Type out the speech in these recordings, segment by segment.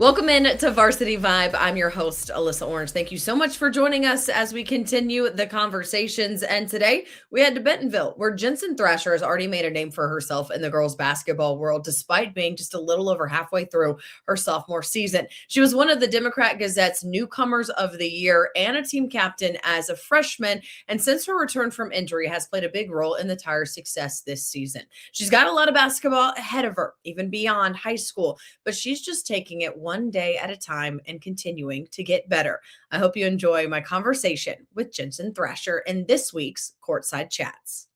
Welcome in to Varsity Vibe. I'm your host, Alyssa Orange. Thank you so much for joining us as we continue the conversations. And today we head to Bentonville, where Jensen Thrasher has already made a name for herself in the girls' basketball world, despite being just a little over halfway through her sophomore season. She was one of the Democrat-Gazette's Newcomers of the Year and a team captain as a freshman. And since her return from injury, has played a big role in the Tire's success this season. She's got a lot of basketball ahead of her, even beyond high school, but she's just taking it one day at a time and continuing to get better. I hope you enjoy my conversation with Jensen Thrasher in this week's Courtside Chats.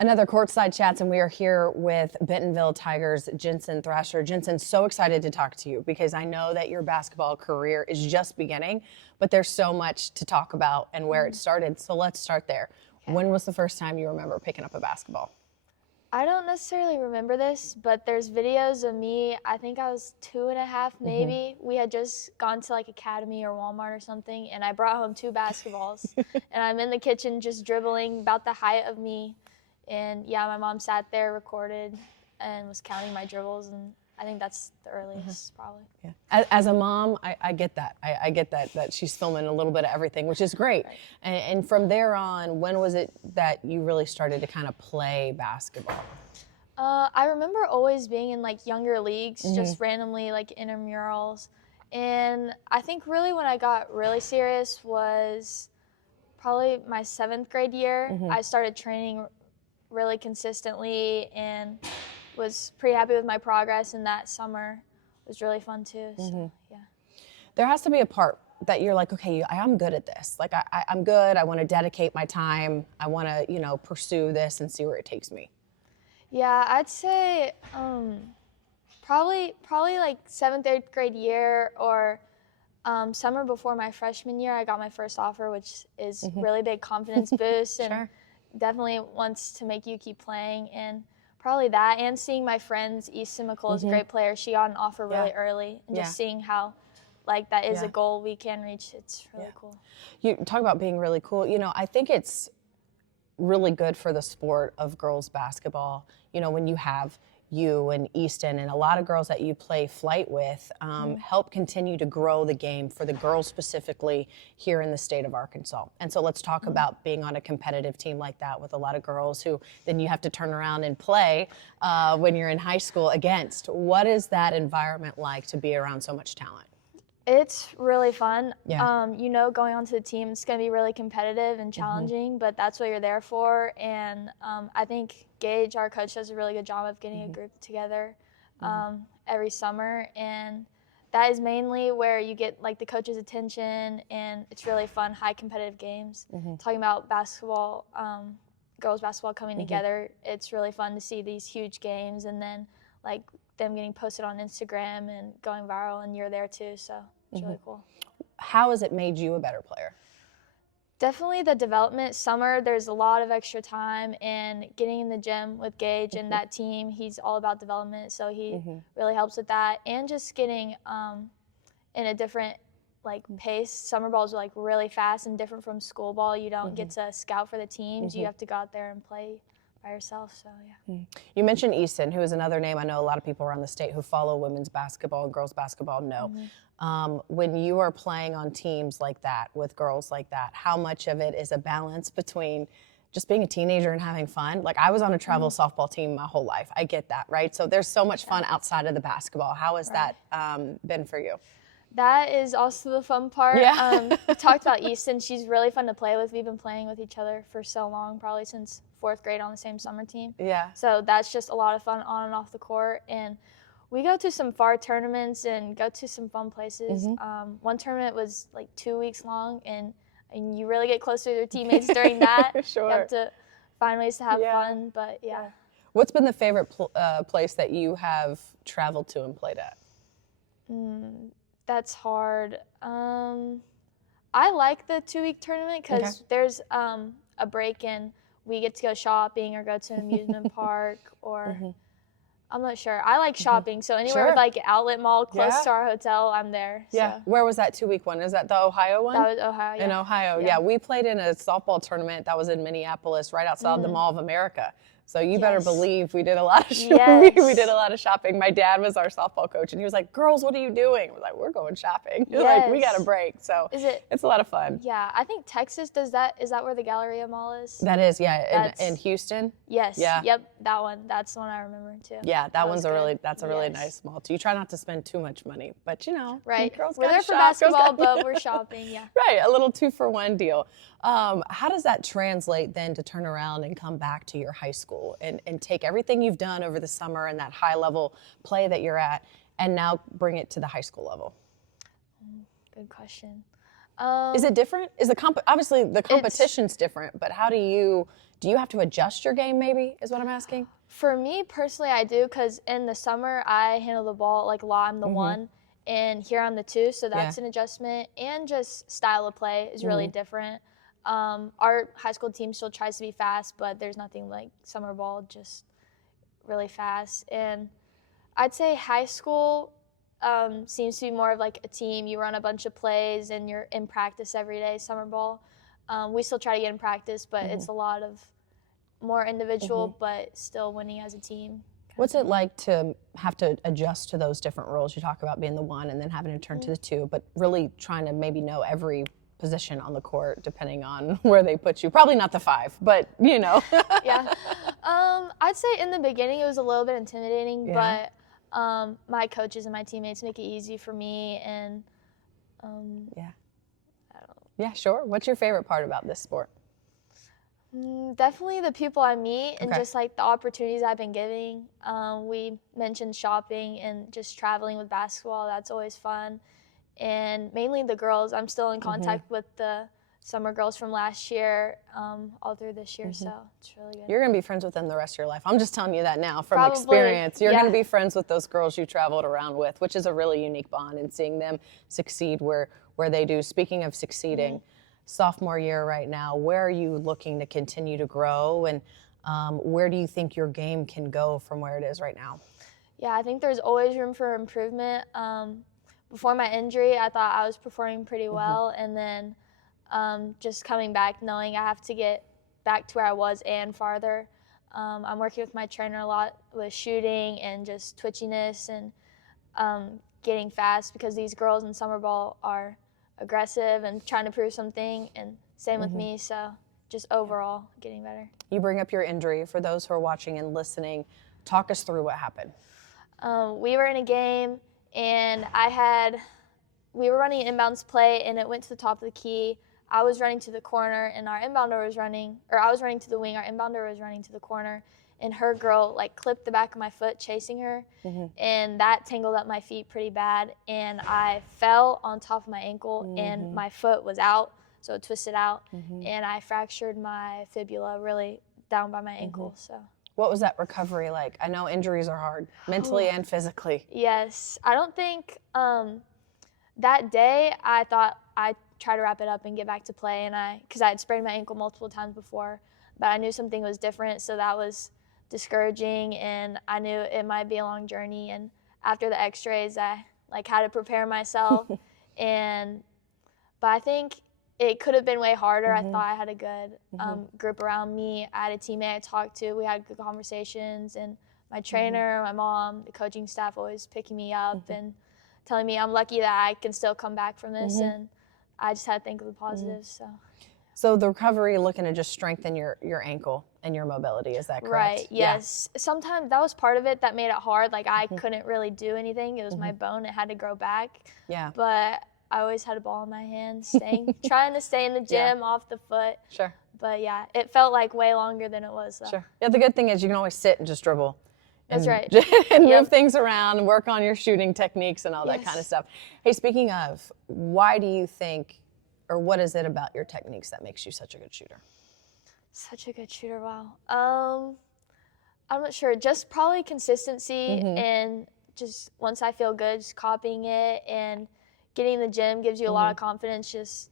Another Courtside Chats, and we are here with Bentonville Tigers' Jensen Thrasher. Jensen, so excited to talk to you because I know that your basketball career is just beginning, but there's so much to talk about and where it started. So let's start there. Okay. When was the first time you remember picking up a basketball? I don't necessarily remember this, but there's videos of me, I think I was 2.5 maybe. We had just gone to like Academy or Walmart or something, and I brought home 2 basketballs. And I'm in the kitchen just dribbling about the height of me. And yeah, my mom sat there, recorded, and was counting my dribbles, and I think that's the earliest probably. Yeah. As a mom, I get that. I get that she's filming a little bit of everything, which is great. Right. And from there on, when was it that you really started to kind of play basketball? I remember always being in like younger leagues, just randomly like intramurals. And I think really when I got really serious was probably my 7th grade year. I started training really consistently and was pretty happy with my progress, and that summer was really fun too. So, yeah. There has to be a part that you're like, okay, I'm good at this. Like I'm good. I want to dedicate my time. I want to, pursue this and see where it takes me. Yeah, I'd say probably like 7th, 8th grade year or summer before my freshman year. I got my first offer, which is really big confidence boost and definitely wants to make you keep playing. And probably that, and seeing my friends, Easton McCullough is a great player. She got an offer really early, and just seeing how like that is a goal we can reach. It's really cool. You talk about being really cool. I think it's really good for the sport of girls basketball. When you have you and Easton and a lot of girls that you play flight with help continue to grow the game for the girls specifically here in the state of Arkansas. And so let's talk about being on a competitive team like that with a lot of girls who then you have to turn around and play when you're in high school against. What is that environment like to be around so much talent? It's really fun. Yeah. Going onto the team, it's going to be really competitive and challenging, but that's what you're there for. And I think Gage, our coach, does a really good job of getting a group together every summer. And that is mainly where you get like the coach's attention, and it's really fun, high competitive games. Talking about basketball, girls basketball coming together, it's really fun to see these huge games and then like them getting posted on Instagram and going viral, and you're there too, so it's really cool. How has it made you a better player? Definitely the development. Summer, there's a lot of extra time, and getting in the gym with Gage and that team, he's all about development, so he really helps with that. And just getting in a different pace. Summer ball is like really fast and different from school ball. You don't get to scout for the teams. You have to go out there and play by yourself, so yeah. You mentioned Easton, who is another name I know a lot of people around the state who follow women's basketball and girls basketball know. When you are playing on teams like that with girls like that, how much of it is a balance between just being a teenager and having fun? Like I was on a travel softball team my whole life. I get that, right? So there's so much fun outside of the basketball. How has that been for you? That is also the fun part. Yeah. We talked about Easton. She's really fun to play with. We've been playing with each other for so long, probably since 4th grade on the same summer team. Yeah. So that's just a lot of fun on and off the court. And we go to some far tournaments and go to some fun places. One tournament was like 2 weeks long, and you really get closer to your teammates during that. Sure. You have to find ways to have fun, but yeah. What's been the favorite place that you have traveled to and played at? That's hard. I like the 2-week tournament because there's a break and we get to go shopping or go to an amusement park or I'm not sure. I like shopping, so anywhere with like an outlet mall close to our hotel, I'm there. Yeah. So. Where was that 2-week one? Is that the Ohio one? That was Ohio. In Ohio, yeah. We played in a softball tournament that was in Minneapolis, right outside the Mall of America. So you better Yes. believe we did a lot of Yes. we did a lot of shopping. My dad was our softball coach, and he was like, "Girls, what are you doing?" I was like, "We're going shopping." He's like, "We got a Yes. break." So Is it? it's a lot of fun. Yeah, I think Texas does that. Is that where the Galleria Mall is? That is, yeah, That's- in Houston. Yes. Yeah. Yep, that one. That's the one I remember too. Yeah, that was one's good. that's a really Yes. nice mall too. You try not to spend too much money, but you know, Right. girls We're gotta there for shop, girls basketball, gotta- but we're shopping. Yeah. Right, a little 2-for-1 deal. How does that translate then to turn around and come back to your high school and take everything you've done over the summer and that high level play that you're at and now bring it to the high school level? Good question. Is it different? Is obviously the competition's different, but how do you have to adjust your game maybe is what I'm asking? For me personally, I do, because in the summer I handle the ball like a lot. I'm the one, and here I'm the two, so that's an adjustment. And just style of play is really different. Our high school team still tries to be fast, but there's nothing like summer ball, just really fast. And I'd say high school seems to be more of like a team. You run a bunch of plays and you're in practice every day. Summer ball, we still try to get in practice, but it's a lot of more individual, but still winning as a team. What's it like to have to adjust to those different roles? You talk about being the one and then having to turn to the two, but really trying to maybe know every position on the court depending on where they put you. Probably not the 5, but you know. Yeah. I'd say in the beginning it was a little bit intimidating, but my coaches and my teammates make it easy for me. And Yeah, sure. What's your favorite part about this sport? Definitely the people I meet and Okay. just like the opportunities I've been giving. We mentioned shopping and just traveling with basketball. That's always fun. And mainly the girls. I'm still in contact with the summer girls from last year, all through this year, so it's really good. You're going to be friends with them the rest of your life. I'm just telling you that now from Probably, experience. You're yeah. going to be friends with those girls you traveled around with, which is a really unique bond, and seeing them succeed where they do. Speaking of succeeding, sophomore year right now, where are you looking to continue to grow, and where do you think your game can go from where it is right now? Yeah, I think there's always room for improvement. Before my injury, I thought I was performing pretty well, and then just coming back, knowing I have to get back to where I was and farther. I'm working with my trainer a lot with shooting and just twitchiness and getting fast, because these girls in summer ball are aggressive and trying to prove something, and same with me, so just overall getting better. You bring up your injury. For those who are watching and listening, talk us through what happened. We were in a game, and we were running an inbounds play, and it went to the top of the key. I was running to the corner, and I was running to the wing. Our inbounder was running to the corner, and her girl like clipped the back of my foot chasing her, and that tangled up my feet pretty bad, and I fell on top of my ankle, and my foot was out, so it twisted out, and I fractured my fibula really down by my ankle. So. What was that recovery like? I know injuries are hard, mentally and physically. Yes, I don't think that day I thought I'd try to wrap it up and get back to play, and because I had sprained my ankle multiple times before, but I knew something was different, so that was discouraging, and I knew it might be a long journey. And after the X-rays, I had to prepare myself, but I think it could have been way harder. I thought I had a good group around me. I had a teammate I talked to. We had good conversations, and my trainer, my mom, the coaching staff always picking me up and telling me I'm lucky that I can still come back from this, and I just had to think of the positives. So the recovery, looking to just strengthen your ankle and your mobility, is that correct? Right, yes. Yeah. Sometimes that was part of it that made it hard. I couldn't really do anything. It was my bone. It had to grow back. Yeah. But I always had a ball in my hand, trying to stay in the gym off the foot. Sure. But yeah, it felt like way longer than it was, though. Sure. Yeah, the good thing is you can always sit and just dribble. That's right. And move things around and work on your shooting techniques and all that kind of stuff. Hey, speaking of, why do you think, or what is it about your techniques that makes you such a good shooter? Such a good shooter, wow. I'm not sure. Just probably consistency, and just once I feel good, just copying it, and getting in the gym gives you a lot of confidence, just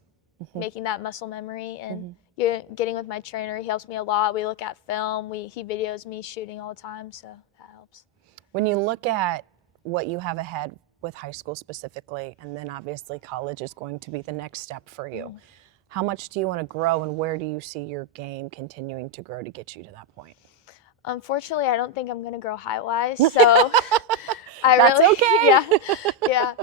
making that muscle memory. And you're getting with my trainer. He helps me a lot. We look at film. He videos me shooting all the time, so that helps. When you look at what you have ahead with high school specifically, and then obviously college is going to be the next step for you, how much do you want to grow, and where do you see your game continuing to grow to get you to that point? Unfortunately, I don't think I'm gonna grow height-wise, so I That's really, okay. yeah.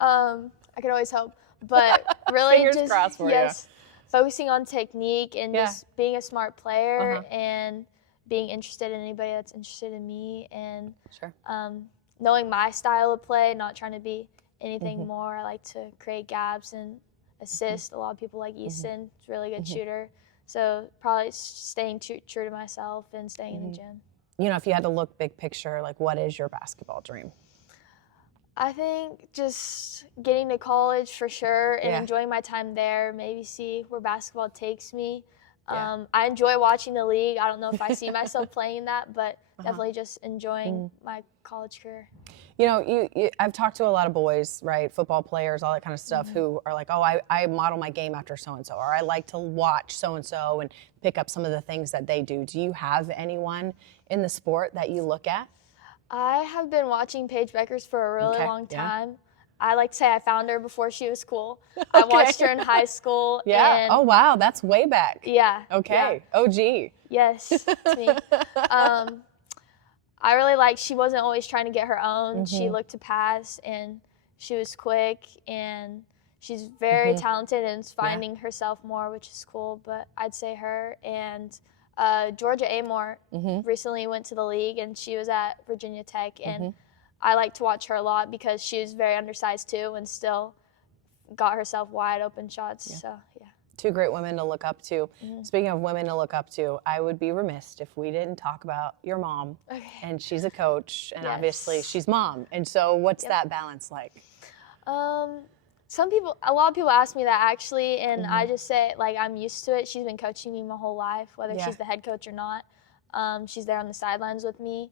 I could always hope, but really Fingers just crossed for you. yes, focusing on technique and Yeah. just being a smart player Uh-huh. and being interested in anybody that's interested in me, and Sure. knowing my style of play, not trying to be anything Mhm. more. I like to create gaps and assist. A lot of people like Easton. He's a really good shooter. So probably staying true to myself and staying in the gym. You know, if you had to look big picture, like what is your basketball dream? I think just getting to college for sure and Yeah. enjoying my time there, maybe see where basketball takes me. Yeah. I enjoy watching the league. I don't know if I see myself playing that, but definitely just enjoying my college career. You know, I've talked to a lot of boys, right, football players, all that kind of stuff, who are like, oh, I model my game after so-and-so, or I like to watch so-and-so and pick up some of the things that they do. Do you have anyone in the sport that you look at? I have been watching Paige Beckers for a really Okay, long yeah. time. I like to say I found her before she was cool. I watched her in high school. Yeah. And Oh, wow. That's way back. yeah. Okay. Yeah. OG. Yes, it's me. I really like, she wasn't always trying to get her own. She looked to pass, and she was quick, and she's very talented and is finding herself more, which is cool. But I'd say her. And Georgia Amore recently went to the league, and she was at Virginia Tech. And I like to watch her a lot because she was very undersized too and still got herself wide open shots. So, yeah. Two great women to look up to. Speaking of women to look up to, I would be remiss if we didn't talk about your mom. Okay. And she's a coach, and Yes. obviously she's mom. And so what's that balance like? A lot of people ask me that actually, and I just say, like, I'm used to it. She's been coaching me my whole life, whether she's the head coach or not. She's there on the sidelines with me.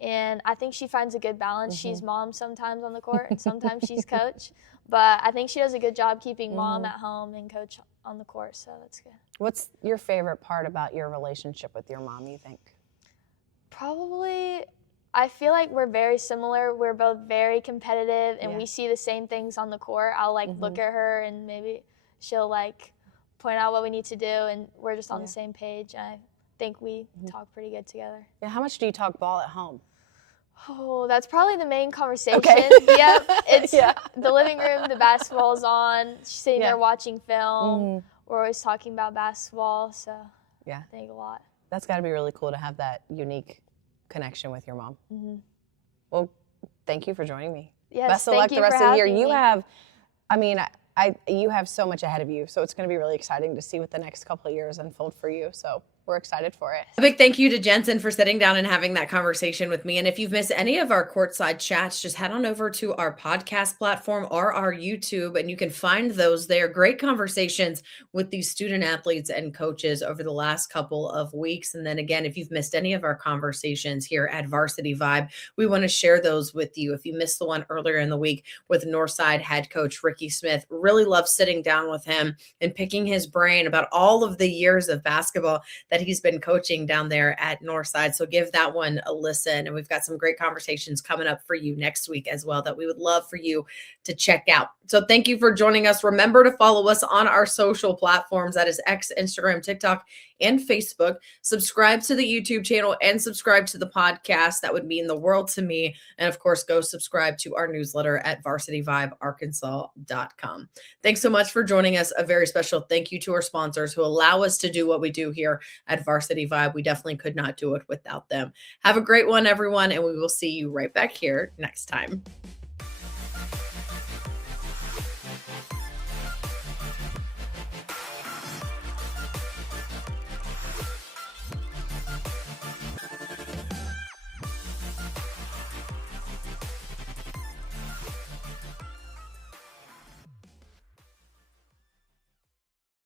And I think she finds a good balance. She's mom sometimes on the court, and sometimes she's coach. But I think she does a good job keeping mom at home and coach on the court, so that's good. What's your favorite part about your relationship with your mom, you think? Probably, I feel like we're very similar. We're both very competitive, and we see the same things on the court. I'll, like, look at her, and maybe she'll, like, point out what we need to do, and we're just on the same page. And I think we talk pretty good together. Yeah, how much do you talk ball at home? Oh, that's probably the main conversation. Okay. Yep, it's the living room, the basketball's on, sitting there watching film. We're always talking about basketball, so I think a lot. That's got to be really cool to have that unique connection with your mom. Well, thank you for joining me. Yes, Best of luck thank you the rest for of the year. having You me. have, I mean, you have so much ahead of you, so it's going to be really exciting to see what the next couple of years unfold for you. So we're excited for it. A big thank you to Jensen for sitting down and having that conversation with me. And if you've missed any of our courtside chats, just head on over to our podcast platform or our YouTube, and you can find those there. Great conversations with these student athletes and coaches over the last couple of weeks. And then again, if you've missed any of our conversations here at Varsity Vibe, we want to share those with you. If you missed the one earlier in the week with Northside head coach Ricky Smith, really loved sitting down with him and picking his brain about all of the years of basketball that he's been coaching down there at Northside. So give that one a listen. And we've got some great conversations coming up for you next week as well that we would love for you to check out. So thank you for joining us. Remember to follow us on our social platforms. That is X, Instagram, TikTok, and Facebook. Subscribe to the YouTube channel and subscribe to the podcast. That would mean the world to me. And of course, go subscribe to our newsletter at varsityvibearkansas.com. Thanks so much for joining us. A very special thank you to our sponsors who allow us to do what we do here at Varsity Vibe. We definitely could not do it without them. Have a great one, everyone, and we will see you right back here next time.